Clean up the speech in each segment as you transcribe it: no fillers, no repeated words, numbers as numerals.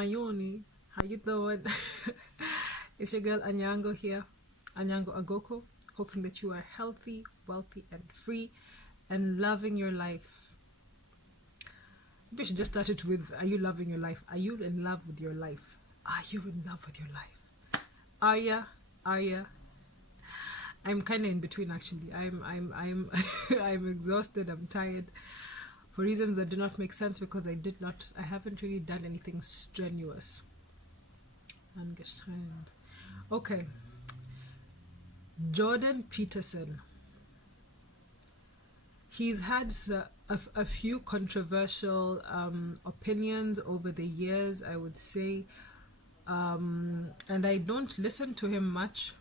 Mayoni. How you doing? It's your girl Anyango here, Anyango Agoko, hoping that you are healthy, wealthy, and free, and loving your life. Maybe I should just start it with, are you loving your life? Are you in love with your life? Are you in love with your life? Are ya? Are ya? I'm kind of in between actually. I'm I'm exhausted. I'm tired for reasons that do not make sense because I haven't really done anything strenuous. Angestrengt. Okay. Jordan Peterson. He's had a few controversial opinions over the years, I would say. And I don't listen to him much.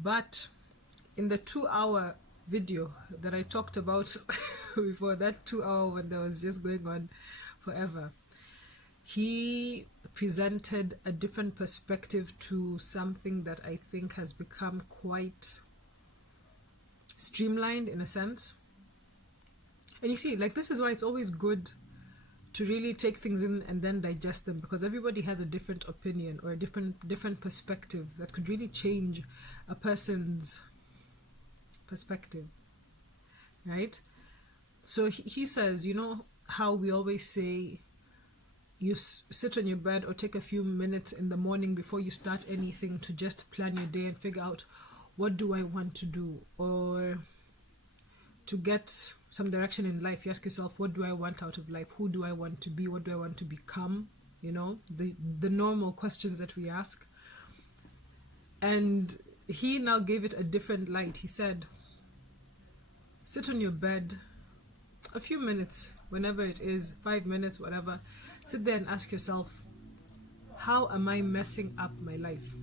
But in the 2 hour video that I talked about before, that 2 hour one that was just going on forever, he presented a different perspective to something that I think has become quite streamlined in a sense. And you see, like, this is why it's always good to really take things in and then digest them, because everybody has a different opinion or a different perspective that could really change a person's perspective, right? So he says, you know how we always say you sit on your bed or take a few minutes in the morning before you start anything to just plan your day and figure out, what do I want to do? Or to get some direction in life, you ask yourself, what do I want out of life? Who do I want to be? What do I want to become? You know, the normal questions that we ask. And he now gave it a different light. He said, sit on your bed a few minutes, whenever it is, 5 minutes, whatever. Sit there and ask yourself, how am I messing up my life?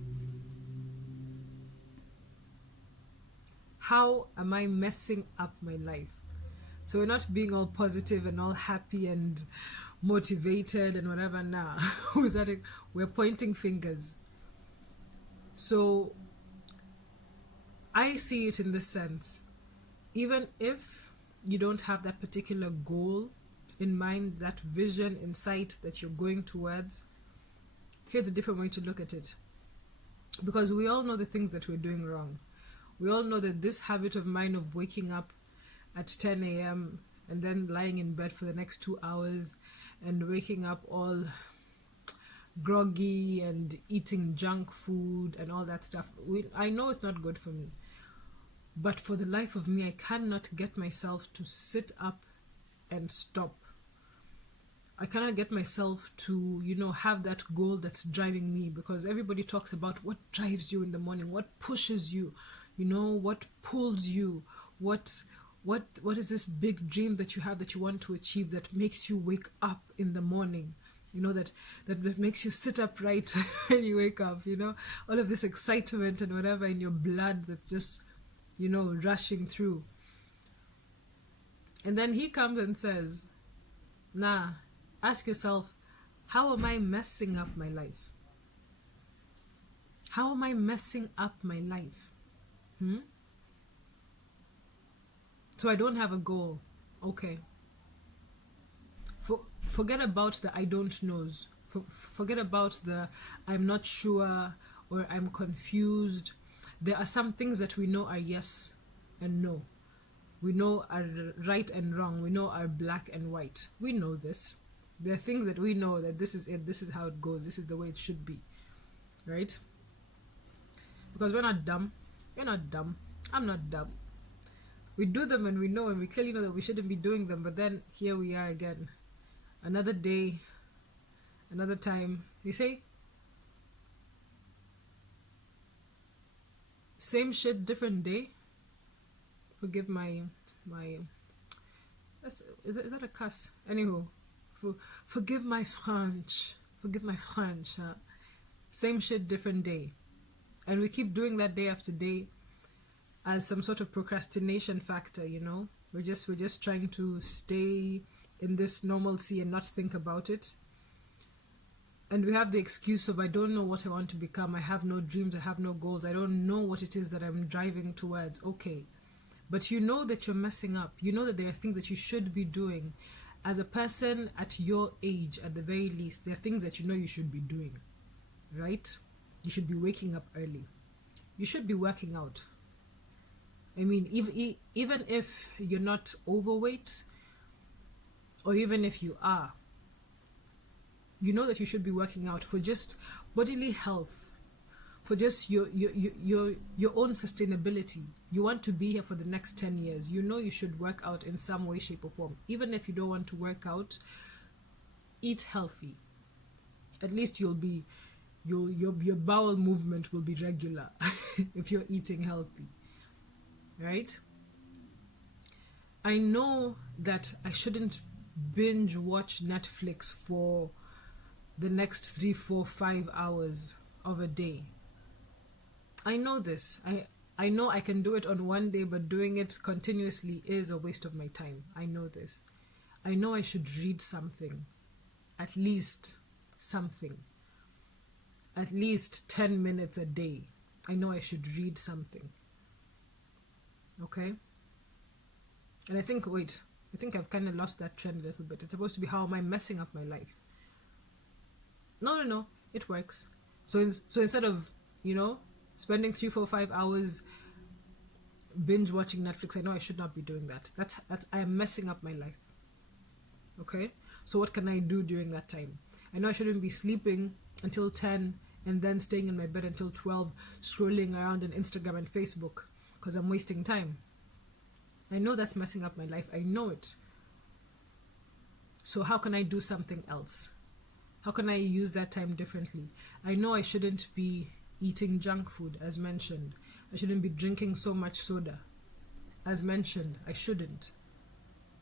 How am I messing up my life? So we're not being all positive and all happy and motivated and whatever now. We're pointing fingers. So I see it in this sense. Even if you don't have that particular goal in mind, that vision in sight that you're going towards, here's a different way to look at it. Because we all know the things that we're doing wrong. We all know that this habit of mine of waking up at 10 a.m. and then lying in bed for the next 2 hours and waking up all groggy and eating junk food and all that stuff, I know it's not good for me. But for the life of me, I cannot get myself to sit up and stop. I cannot get myself to, have that goal that's driving me, because everybody talks about what drives you in the morning, what pushes you, what pulls you, what is this big dream that you have that you want to achieve that makes you wake up in the morning, that makes you sit upright when you wake up, all of this excitement and whatever in your blood that's just, rushing through. And then he comes and says, nah, ask yourself, how am I messing up my life? How am I messing up my life? So I don't have a goal. Okay. Forget about the I don't knows. Forget about the I'm not sure or I'm confused. There are some things that we know are yes and no. We know are right and wrong. We know are black and white. We know this. There are things that we know that this is it. This is how it goes. This is the way it should be. Right? Because we're not dumb. You're not dumb. I'm not dumb. We do them and we know, and we clearly know that we shouldn't be doing them, but then here we are again. Another day, another time. You say, same shit, different day. Forgive my is that a cuss? Anywho, forgive my French. Forgive my French. Same shit, different day. And we keep doing that day after day as some sort of procrastination factor, We're just trying to stay in this normalcy and not think about it. And we have the excuse of, I don't know what I want to become. I have no dreams. I have no goals. I don't know what it is that I'm driving towards. Okay. But you know that you're messing up. You know that there are things that you should be doing. as a person at your age, at the very least, there are things that you know you should be doing, right? You should be waking up early. You should be working out. I mean, even if you're not overweight, or even if you are, you know that you should be working out for just bodily health, for just your own sustainability. You want to be here for the next 10 years. You know you should work out in some way, shape, or form. Even if you don't want to work out, eat healthy. At least your bowel movement will be regular if you're eating healthy, right? I know that I shouldn't binge watch Netflix for the next 3, 4, 5 hours of a day. I know this. I know I can do it on one day, but doing it continuously is a waste of my time. I know this. I know I should read something, at least something, at least 10 minutes a day. I know I should read something. Okay? And I think I've kind of lost that trend a little bit. It's supposed to be, how am I messing up my life? No, it works. So instead of, spending 3, 4, 5 hours binge watching Netflix, I know I should not be doing that. That's I am messing up my life. Okay? So what can I do during that time? I know I shouldn't be sleeping until 10 and then staying in my bed until 12, scrolling around on Instagram and Facebook, because I'm wasting time. I know that's messing up my life. I know it. So how can I do something else? How can I use that time differently? I know I shouldn't be eating junk food, as mentioned. I shouldn't be drinking so much soda, as mentioned. I shouldn't.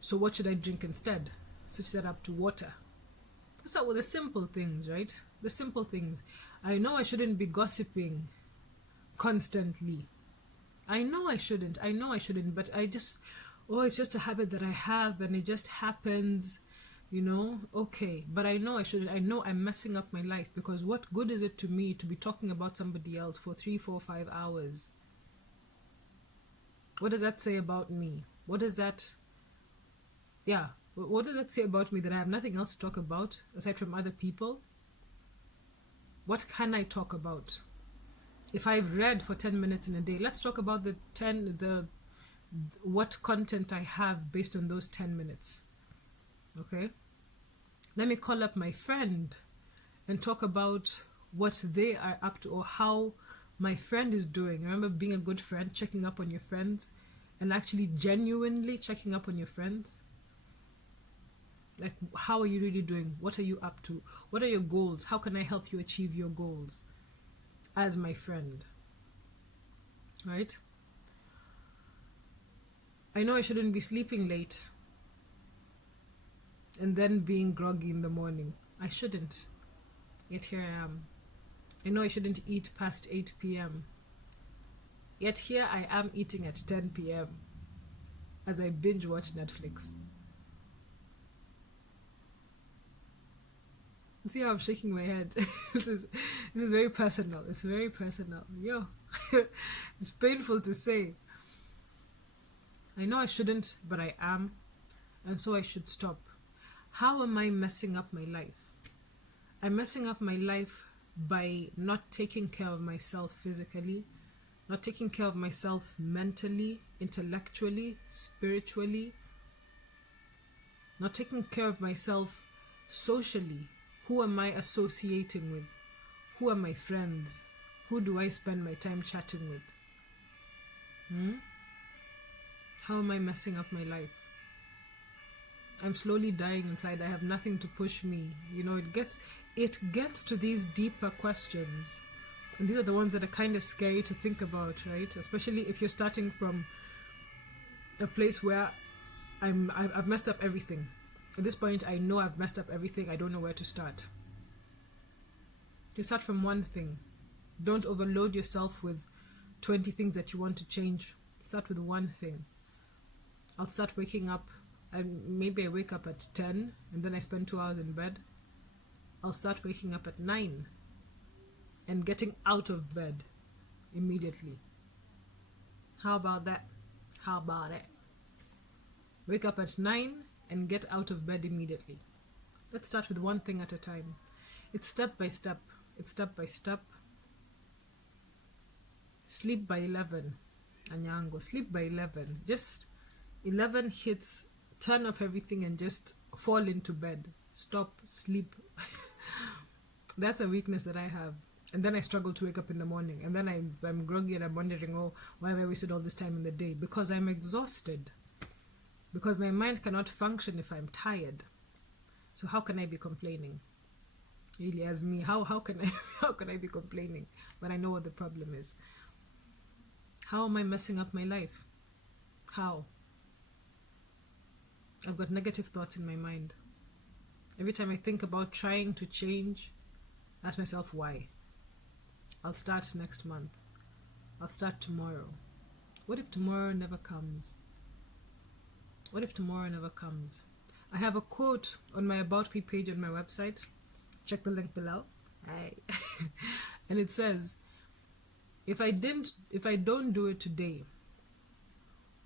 So what should I drink instead? Switch that up to water. That's all with the simple things, right? The simple things. I know I shouldn't be gossiping constantly. I know I shouldn't, but it's just a habit that I have, and it just happens, okay. But I know I shouldn't. I know I'm messing up my life, because what good is it to me to be talking about somebody else for 3, 4, 5 hours? What does that say about me? What does that say about me, that I have nothing else to talk about aside from other people? What can I talk about? If I've read for 10 minutes in a day, let's talk about what content I have based on those 10 minutes. Okay? Let me call up my friend and talk about what they are up to, or how my friend is doing. Remember being a good friend, checking up on your friends, and actually genuinely checking up on your friends. Like, how are you really doing? What are you up to? What are your goals? How can I help you achieve your goals as my friend? Right? I know I shouldn't be sleeping late and then being groggy in the morning. I shouldn't. Yet here I am. I know I shouldn't eat past 8 p.m. Yet here I am eating at 10 p.m. as I binge watch Netflix. See how I'm shaking my head? This is very personal. It's very personal. It's painful to say. I know I shouldn't, but I am, and so I should stop. How am I messing up my life? I'm messing up my life by not taking care of myself physically, not taking care of myself mentally, intellectually, spiritually, not taking care of myself socially. Who am I associating with? Who are my friends? Who do I spend my time chatting with? How am I messing up my life? I'm slowly dying inside. I have nothing to push me. It gets to these deeper questions. And these are the ones that are kind of scary to think about, right? Especially if you're starting from a place where I've messed up everything. At this point, I know I've messed up everything. I don't know where to start. You start from one thing. Don't overload yourself with 20 things that you want to change. Start with one thing. I'll start waking up, and maybe I wake up at 10 and then I spend 2 hours in bed. I'll start waking up at 9 and getting out of bed immediately. How about that? Wake up at 9 and get out of bed immediately. Let's start with one thing at a time. It's step by step. It's step by step. Sleep by 11. Anyango, sleep by 11. Just 11 hits, turn off everything and just fall into bed. Stop, sleep. That's a weakness that I have. And then I struggle to wake up in the morning. And then I'm groggy and I'm wondering, oh, why have I wasted all this time in the day? Because I'm exhausted. Because my mind cannot function if I'm tired. So how can I be complaining? Really, as me, how can I be complaining when I know what the problem is? How am I messing up my life? How? I've got negative thoughts in my mind. Every time I think about trying to change, I ask myself why. I'll start next month. I'll start tomorrow. What if tomorrow never comes? What if tomorrow never comes? I have a quote on my About Me page on my website. Check the link below. Hey. And it says, if I don't do it today,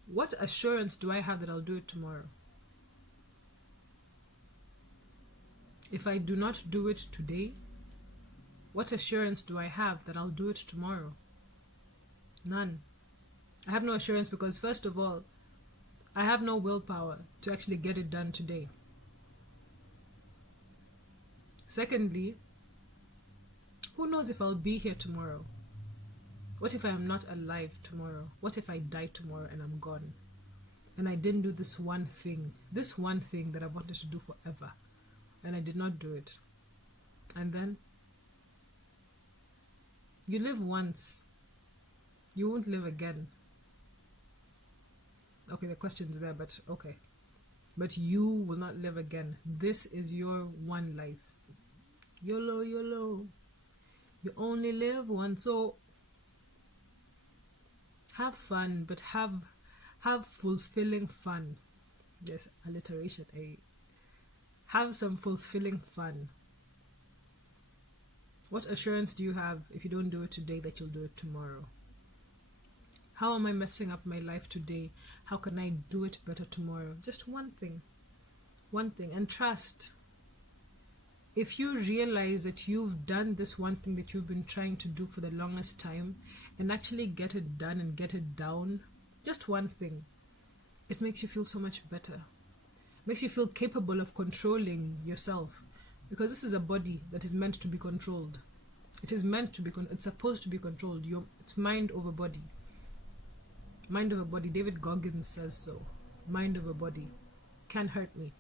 what assurance do I have that I'll do it tomorrow? If I do not do it today, what assurance do I have that I'll do it tomorrow? None. I have no assurance because, first of all, I have no willpower to actually get it done today. Secondly, who knows if I'll be here tomorrow? What if I am not alive tomorrow? What if I die tomorrow and I'm gone? And I didn't do this one thing that I wanted to do forever, and I did not do it. And then you live once. You won't live again. Okay, the question's there, but okay. But you will not live again. This is your one life. YOLO, YOLO. You only live once, so have fun, but have fulfilling fun. Yes, alliteration. Have some fulfilling fun. What assurance do you have if you don't do it today that you'll do it tomorrow? How am I messing up my life today? How can I do it better tomorrow? Just one thing. One thing. And trust. If you realize that you've done this one thing that you've been trying to do for the longest time and actually get it done and get it down, just one thing, it makes you feel so much better. Makes you feel capable of controlling yourself, because this is a body that is meant to be controlled. It is meant to be, it's supposed to be controlled. It's mind over body. Mind over body. David Goggins says so. Mind over body. Can't hurt me.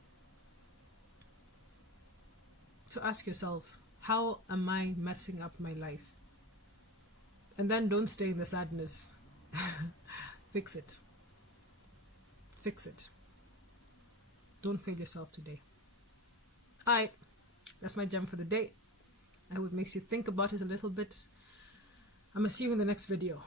So ask yourself, how am I messing up my life? And then don't stay in the sadness. Fix it. Fix it. Don't fail yourself today. Alright, that's my gem for the day. I hope it makes you think about it a little bit. I'm gonna see you in the next video.